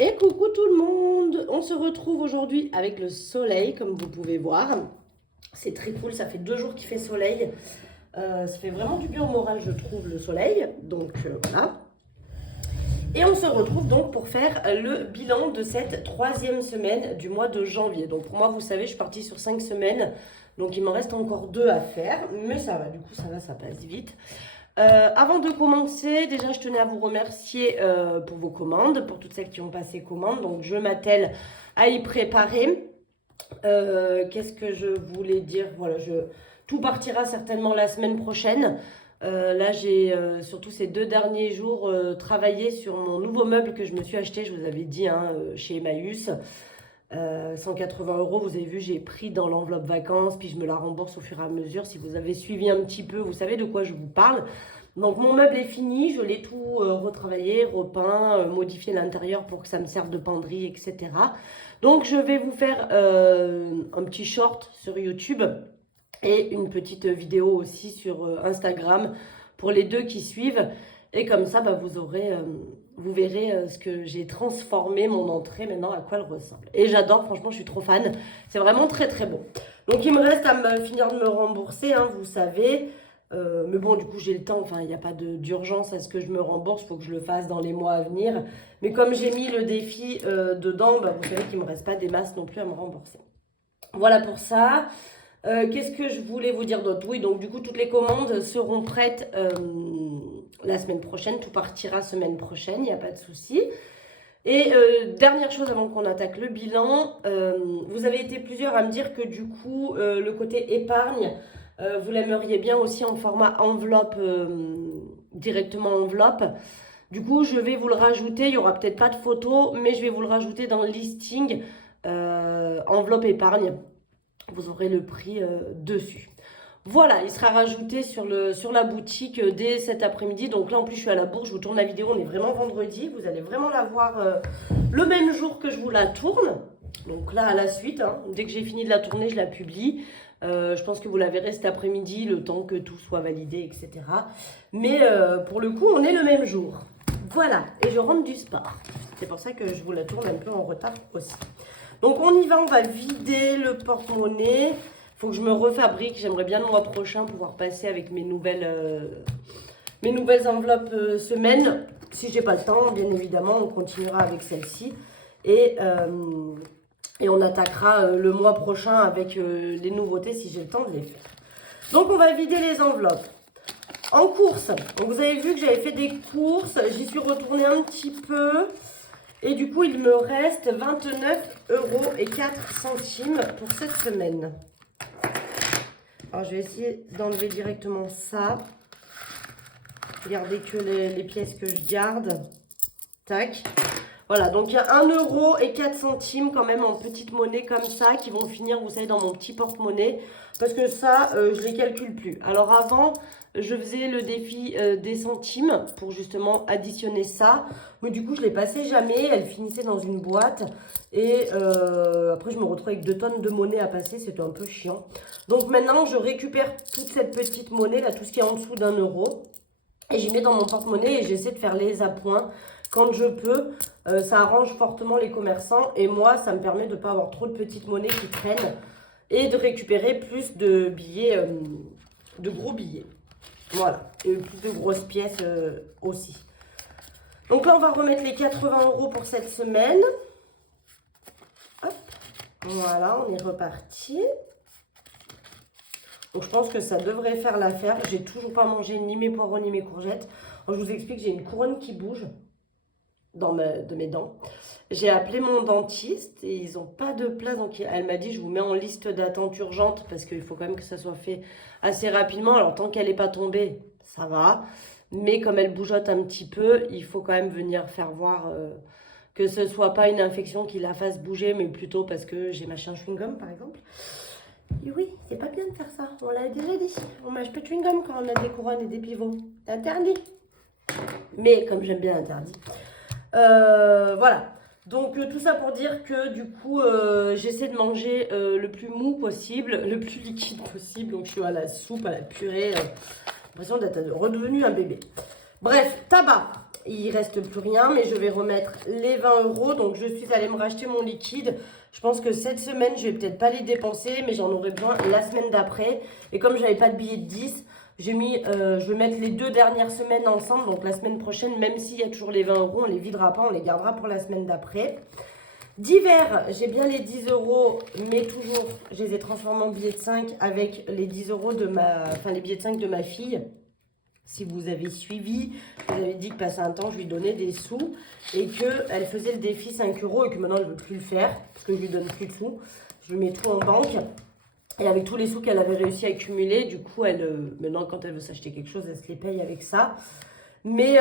Et coucou tout le monde! On se retrouve aujourd'hui avec le soleil, comme vous pouvez voir. C'est très cool, ça fait 2 jours qu'il fait soleil. Ça fait vraiment du bien au moral, je trouve, le soleil. Donc voilà. Et on se retrouve donc pour faire le bilan de cette 3e semaine du mois de janvier. Donc pour moi, vous savez, je suis partie sur 5 semaines. Donc il m'en reste encore 2 à faire. Mais ça va, du coup, ça va, ça passe vite. Avant de commencer, déjà je tenais à vous remercier pour vos commandes, pour toutes celles qui ont passé commande. Donc je m'attelle à y préparer. Qu'est-ce que je voulais dire? Voilà, tout partira certainement la semaine prochaine. Là, j'ai surtout ces 2 derniers jours travaillé sur mon nouveau meuble que je me suis acheté, je vous avais dit, hein, chez Emmaüs. 180 euros, vous avez vu, j'ai pris dans l'enveloppe vacances, puis je me la rembourse au fur et à mesure. Si vous avez suivi un petit peu, vous savez de quoi je vous parle. Donc mon meuble est fini, je l'ai tout retravaillé, repeint, modifié l'intérieur pour que ça me serve de penderie, etc. Donc je vais vous faire un petit short sur YouTube et une petite vidéo aussi sur Instagram pour les 2 qui suivent. Et comme ça, bah, vous verrez ce que j'ai transformé mon entrée maintenant, à quoi elle ressemble. Et j'adore, franchement, je suis trop fan. C'est vraiment très très beau. Donc il me reste à finir de me rembourser, hein, vous savez. Mais bon, du coup, j'ai le temps. Enfin, il n'y a pas d'urgence à ce que je me rembourse. Il faut que je le fasse dans les mois à venir. Mais comme j'ai mis le défi dedans, bah, vous savez qu'il ne me reste pas des masses non plus à me rembourser. Voilà pour ça. Qu'est-ce que je voulais vous dire d'autre? Oui, donc du coup, toutes les commandes seront prêtes la semaine prochaine. Tout partira semaine prochaine, il n'y a pas de souci. Et dernière chose avant qu'on attaque le bilan, vous avez été plusieurs à me dire que du coup, le côté épargne, vous l'aimeriez bien aussi en format enveloppe, directement enveloppe. Du coup, je vais vous le rajouter. Il n'y aura peut-être pas de photo, mais je vais vous le rajouter dans le listing enveloppe épargne. Vous aurez le prix dessus. Voilà, il sera rajouté sur la boutique dès cet après-midi. Donc là, en plus, je suis à la bourse, je vous tourne la vidéo. On est vraiment vendredi. Vous allez vraiment la voir le même jour que je vous la tourne. Donc là, à la suite, hein, dès que j'ai fini de la tourner, je la publie. Je pense que vous la verrez cet après-midi, le temps que tout soit validé, etc. Mais pour le coup, on est le même jour. Voilà, et je rentre du sport. C'est pour ça que je vous la tourne un peu en retard aussi. Donc on y va, on va vider le porte-monnaie. Il faut que je me refabrique. J'aimerais bien le mois prochain pouvoir passer avec mes nouvelles enveloppes semaine. Si j'ai pas le temps, bien évidemment, on continuera avec celle-ci. Et on attaquera le mois prochain avec les nouveautés si j'ai le temps de les faire. Donc on va vider les enveloppes. En course, donc vous avez vu que j'avais fait des courses. J'y suis retournée un petit peu. Et du coup, il me reste 29,04 € pour cette semaine. Alors, je vais essayer d'enlever directement ça. Regardez que les pièces que je garde. Tac. Voilà, donc il y a 1,04 € quand même en petite monnaie comme ça qui vont finir, vous savez, dans mon petit porte-monnaie. Parce que ça, je ne les calcule plus. Alors avant, je faisais le défi des centimes pour justement additionner ça. Mais du coup, je ne les passais jamais. Elles finissaient dans une boîte. Et après, je me retrouve avec 2 tonnes de monnaie à passer. C'était un peu chiant. Donc maintenant, je récupère toute cette petite monnaie, là, tout ce qui est en dessous d'1 €. Et j'y mets dans mon porte-monnaie et j'essaie de faire les appoints quand je peux. Ça arrange fortement les commerçants. Et moi, ça me permet de ne pas avoir trop de petites monnaies qui traînent. Et de récupérer plus de billets, de gros billets. Voilà, et plus de grosses pièces aussi. Donc là, on va remettre les 80 € pour cette semaine. Hop, voilà, on est reparti. Donc je pense que ça devrait faire l'affaire. J'ai toujours pas mangé ni mes poireaux ni mes courgettes. Alors, je vous explique, j'ai une couronne qui bouge de mes dents. J'ai appelé mon dentiste et ils n'ont pas de place. Donc elle m'a dit, je vous mets en liste d'attente urgente parce qu'il faut quand même que ça soit fait assez rapidement. Alors tant qu'elle n'est pas tombée, ça va. Mais comme elle bougeotte un petit peu, il faut quand même venir faire voir que ce soit pas une infection qui la fasse bouger, mais plutôt parce que j'ai mâché un chewing-gum par exemple. Et oui, c'est pas bien de faire ça. On l'a déjà dit. On mâche pas de chewing-gum quand on a des couronnes et des pivots. C'est interdit. Mais comme j'aime bien interdit. Voilà. Donc tout ça pour dire que du coup j'essaie de manger le plus mou possible, le plus liquide possible. Donc je suis à la soupe, à la purée, l'impression d'être redevenu un bébé. Bref, tabac. il reste plus rien, mais je vais remettre les 20 €. Donc, je suis allée me racheter mon liquide. Je pense que cette semaine, je vais peut-être pas les dépenser, mais j'en aurai besoin la semaine d'après. Et comme j'avais pas de billet de 10, j'ai mis, je vais mettre les 2 dernières semaines ensemble. Donc, la semaine prochaine, même s'il y a toujours les 20 €, on les videra pas, on les gardera pour la semaine d'après. Divers, j'ai bien les 10 €, mais toujours, je les ai transformés en billets de 5 avec les 10 € de les billets de 5 de ma fille. Si vous avez suivi, je vous avais dit que passé un temps, je lui donnais des sous et qu'elle faisait le défi 5 € et que maintenant, elle ne veut plus le faire parce que je lui donne plus de sous. Je lui mets tout en banque et avec tous les sous qu'elle avait réussi à accumuler, du coup, maintenant, quand elle veut s'acheter quelque chose, elle se les paye avec ça. Mais,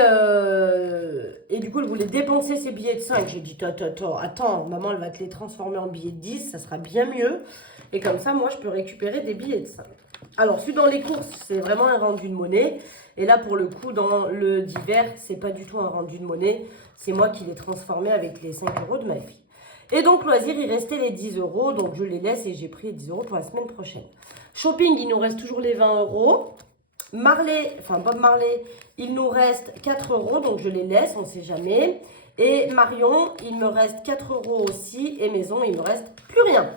et du coup, elle voulait dépenser ses billets de 5. J'ai dit, attends, maman, elle va te les transformer en billets de 10, ça sera bien mieux. Et comme ça, moi, je peux récupérer des billets de 5. Alors, celui dans les courses, c'est vraiment un rendu de monnaie. Et là, pour le coup, dans le divers, c'est pas du tout un rendu de monnaie. C'est moi qui l'ai transformé avec les 5 € de ma fille. Et donc, loisir, il restait les 10 €. Donc, je les laisse et j'ai pris les 10 € pour la semaine prochaine. Shopping, il nous reste toujours les 20 €. Marley, enfin Bob Marley, il nous reste 4 €, donc je les laisse, on ne sait jamais. Et Marion, il me reste 4 € aussi. Et Maison, il me reste plus rien.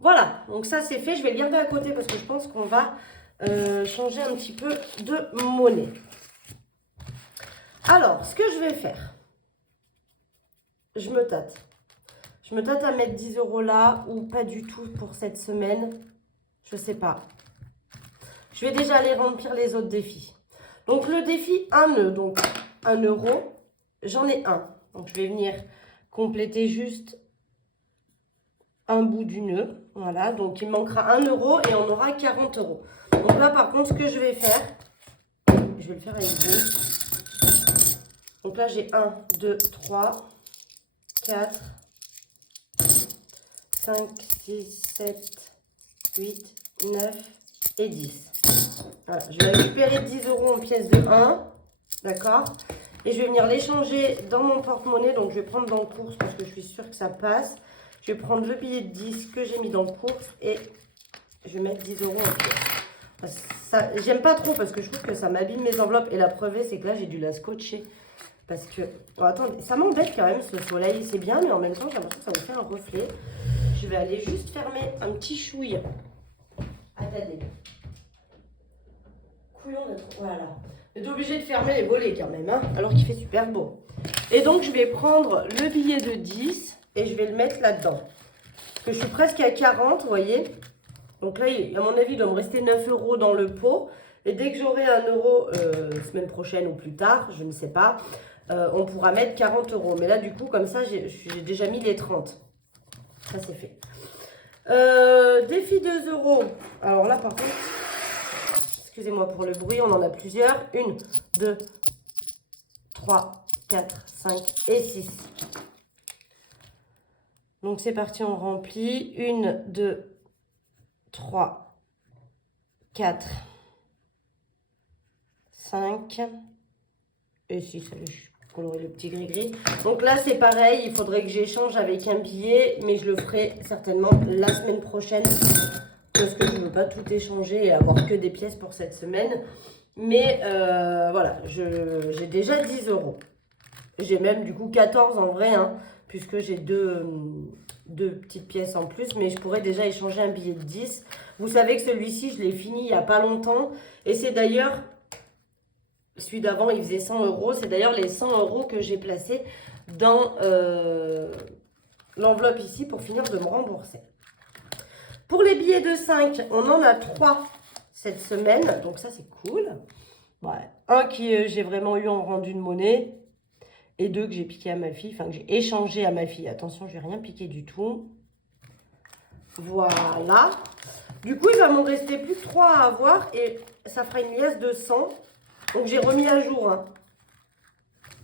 Voilà, donc ça c'est fait. Je vais le garder à côté parce que je pense qu'on va changer un petit peu de monnaie. Alors, ce que je vais faire, je me tâte. Je me tâte à mettre 10 € là ou pas du tout pour cette semaine. Je sais pas. Je vais déjà aller remplir les autres défis. Donc, le défi 1 nœud, donc 1 €, j'en ai un. Donc, je vais venir compléter juste un bout du nœud. Voilà, donc il me manquera 1 € et on aura 40 €. Donc là, par contre, ce que je vais faire, je vais le faire avec vous. Donc là, j'ai 1, 2, 3, 4, 5, 6, 7, 8, 9 et 10. Voilà, je vais récupérer 10 € en pièces de 1, d'accord? Et je vais venir l'échanger dans mon porte-monnaie, donc je vais prendre dans le course parce que je suis sûre que ça passe. Je vais prendre le billet de 10 que j'ai mis dans le course et je vais mettre 10 € en pièces. J'aime pas trop parce que je trouve que ça m'abîme mes enveloppes et la preuve c'est que là j'ai dû la scotcher. Parce que, oh, attendez, ça m'embête quand même ce soleil, c'est bien, mais en même temps j'ai l'impression que ça me fait un reflet. Je vais aller juste fermer un petit chouille. Attendez. Couillon d'être. Voilà. Vous êtes obligé de fermer les volets quand même, hein, alors qu'il fait super beau. Et donc je vais prendre le billet de 10 et je vais le mettre là-dedans. Parce que je suis presque à 40, vous voyez. Donc là, à mon avis, il doit me rester 9 € dans le pot. Et dès que j'aurai 1 € semaine prochaine ou plus tard, je ne sais pas, on pourra mettre 40 €. Mais là, du coup, comme ça, j'ai déjà mis les 30. Ça, c'est fait. Défi 2 €. Alors là, par contre, excusez-moi pour le bruit, on en a plusieurs. 1, 2, 3, 4, 5 et 6. Donc, c'est parti, on remplit. 1, 2, 3, 4, 5 et 6. Allez, je colorer le petit gris-gris. Donc là, c'est pareil, il faudrait que j'échange avec un billet, mais je le ferai certainement la semaine prochaine parce que je ne veux pas tout échanger et avoir que des pièces pour cette semaine. Mais voilà, j'ai déjà 10 €. J'ai même du coup 14 en vrai, hein, puisque j'ai deux petites pièces en plus, mais je pourrais déjà échanger un billet de 10. Vous savez que celui-ci, je l'ai fini il n'y a pas longtemps. Et c'est d'ailleurs, celui d'avant, il faisait 100 €. C'est d'ailleurs les 100 € que j'ai placés dans l'enveloppe ici pour finir de me rembourser. Pour les billets de 5, on en a 3 cette semaine. Donc ça, c'est cool. Ouais. Un qui j'ai vraiment eu en rendu de monnaie. Et 2 que j'ai piqué à ma fille, enfin que j'ai échangé à ma fille. Attention, je n'ai rien piqué du tout. Voilà. Du coup, il va m'en rester plus que 3 à avoir et ça fera une liasse de 100. Donc, j'ai remis à jour. Hein.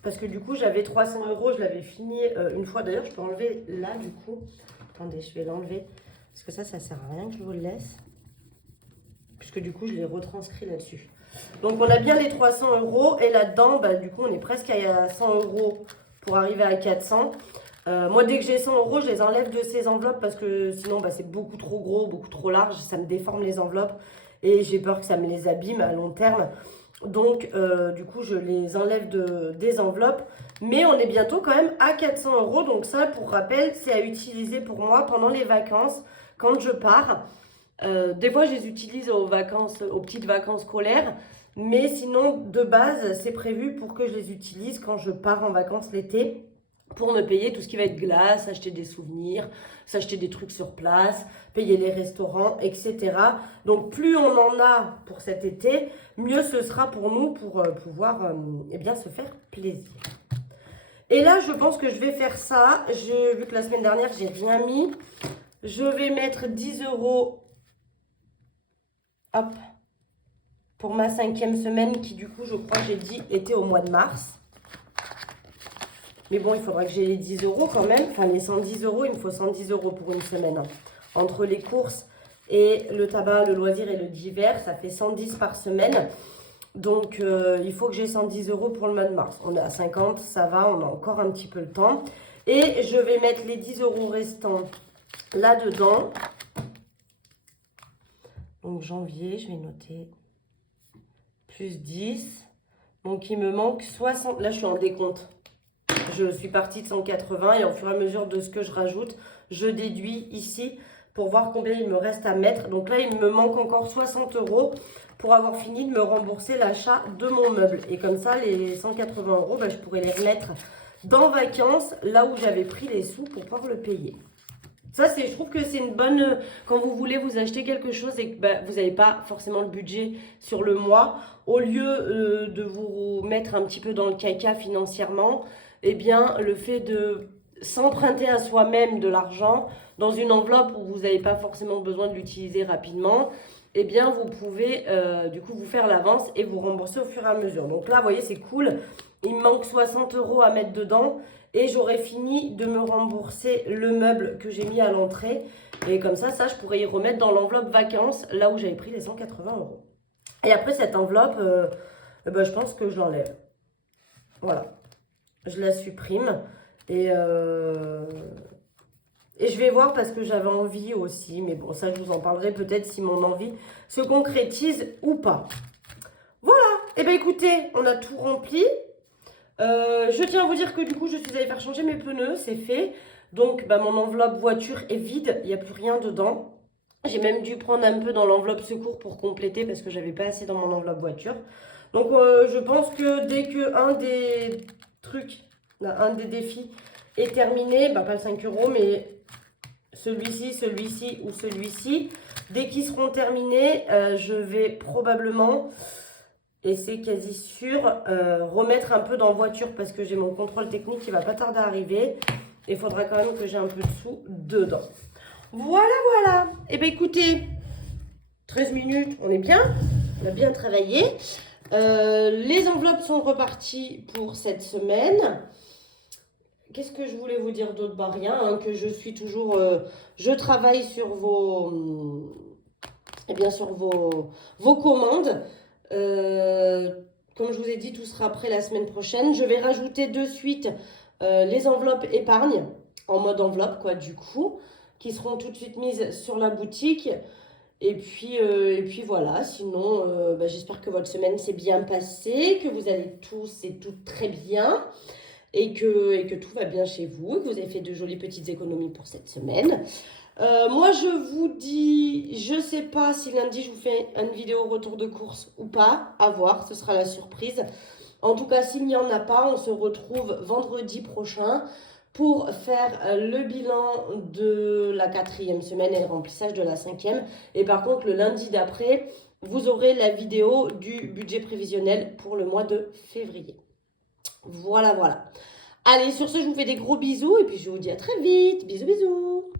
Parce que du coup, j'avais 300 €, je l'avais fini une fois. D'ailleurs, je peux enlever là, du coup. Attendez, je vais l'enlever. Parce que ça sert à rien que je vous le laisse. Puisque du coup, je l'ai retranscrit là-dessus. Donc, on a bien les 300 € et là-dedans, bah, du coup, on est presque à 100 € pour arriver à 400. Moi, dès que j'ai 100 €, je les enlève de ces enveloppes parce que sinon, bah, c'est beaucoup trop gros, beaucoup trop large. Ça me déforme les enveloppes et j'ai peur que ça me les abîme à long terme. Donc, du coup, je les enlève des enveloppes. Mais on est bientôt quand même à 400 €. Donc ça, pour rappel, c'est à utiliser pour moi pendant les vacances, quand je pars. Des fois, je les utilise aux vacances, aux petites vacances scolaires. Mais sinon, de base, c'est prévu pour que je les utilise quand je pars en vacances l'été, pour me payer tout ce qui va être glace, acheter des souvenirs, s'acheter des trucs sur place, payer les restaurants, etc. Donc plus on en a pour cet été, mieux ce sera pour nous pour pouvoir eh bien, se faire plaisir. Et là, je pense que je vais faire ça. Vu que la semaine dernière, j'ai rien mis, je vais mettre 10 €, hop, pour ma 5e semaine qui, du coup, je crois, j'ai dit, était au mois de mars. Mais bon, il faudra que j'ai les 10 € quand même. Enfin, les 110 €, il me faut 110 € pour une semaine. Entre les courses et le tabac, le loisir et le divers, ça fait 110 par semaine. Donc, il faut que j'ai 110 € pour le mois de mars. On est à 50, ça va, on a encore un petit peu le temps. Et je vais mettre les 10 € restants là-dedans. Donc, janvier, je vais noter plus 10. Donc, il me manque 60. Là, je suis en décompte. Je suis partie de 180 et au fur et à mesure de ce que je rajoute, je déduis ici pour voir combien il me reste à mettre. Donc là, il me manque encore 60 € pour avoir fini de me rembourser l'achat de mon meuble. Et comme ça, les 180 €, je pourrais les remettre dans vacances, là où j'avais pris les sous pour pouvoir le payer. Ça, je trouve que c'est une bonne... Quand vous voulez vous acheter quelque chose et que vous n'avez pas forcément le budget sur le mois, au lieu de vous mettre un petit peu dans le caca financièrement, eh bien, le fait de s'emprunter à soi-même de l'argent dans une enveloppe où vous n'avez pas forcément besoin de l'utiliser rapidement, eh bien, vous pouvez du coup vous faire l'avance et vous rembourser au fur et à mesure. Donc là, vous voyez, c'est cool. Il me manque 60 € à mettre dedans et j'aurai fini de me rembourser le meuble que j'ai mis à l'entrée. Et comme ça, je pourrais y remettre dans l'enveloppe vacances, là où j'avais pris les 180 €. Et après, cette enveloppe, je pense que je l'enlève. Voilà. Je la supprime. Et je vais voir parce que j'avais envie aussi. Mais bon, ça, je vous en parlerai peut-être si mon envie se concrétise ou pas. Voilà. Et bien, écoutez, on a tout rempli. Je tiens à vous dire que du coup, je suis allée faire changer mes pneus. C'est fait. Donc, mon enveloppe voiture est vide. Il n'y a plus rien dedans. J'ai même dû prendre un peu dans l'enveloppe secours pour compléter parce que j'avais pas assez dans mon enveloppe voiture. Donc, je pense que dès que un des trucs, un des défis est terminé, pas le 5 €, mais celui-ci ou celui-ci, dès qu'ils seront terminés, je vais probablement, et c'est quasi sûr, remettre un peu dans voiture parce que j'ai mon contrôle technique qui va pas tarder à arriver. Et il faudra quand même que j'ai un peu de sous dedans. Voilà, voilà. Et bien écoutez, 13 minutes, on est bien. On a bien travaillé. Les enveloppes sont reparties pour cette semaine. Qu'est-ce que je voulais vous dire d'autre? Rien, hein, que je suis toujours... je travaille sur sur vos commandes. Comme je vous ai dit, tout sera prêt la semaine prochaine. Je vais rajouter de suite les enveloppes épargne en mode enveloppe, quoi, du coup, qui seront tout de suite mises sur la boutique. Et puis voilà, sinon, j'espère que votre semaine s'est bien passée, que vous allez tous et toutes très bien et que tout va bien chez vous, que vous avez fait de jolies petites économies pour cette semaine. Moi, je vous dis, je sais pas si lundi, je vous fais une vidéo retour de course ou pas, à voir, ce sera la surprise. En tout cas, s'il n'y en a pas, on se retrouve vendredi prochain pour faire le bilan de la 4e semaine et le remplissage de la 5e. Et par contre, le lundi d'après, vous aurez la vidéo du budget prévisionnel pour le mois de février. Voilà, voilà. Allez, sur ce, je vous fais des gros bisous et puis je vous dis à très vite. Bisous, bisous.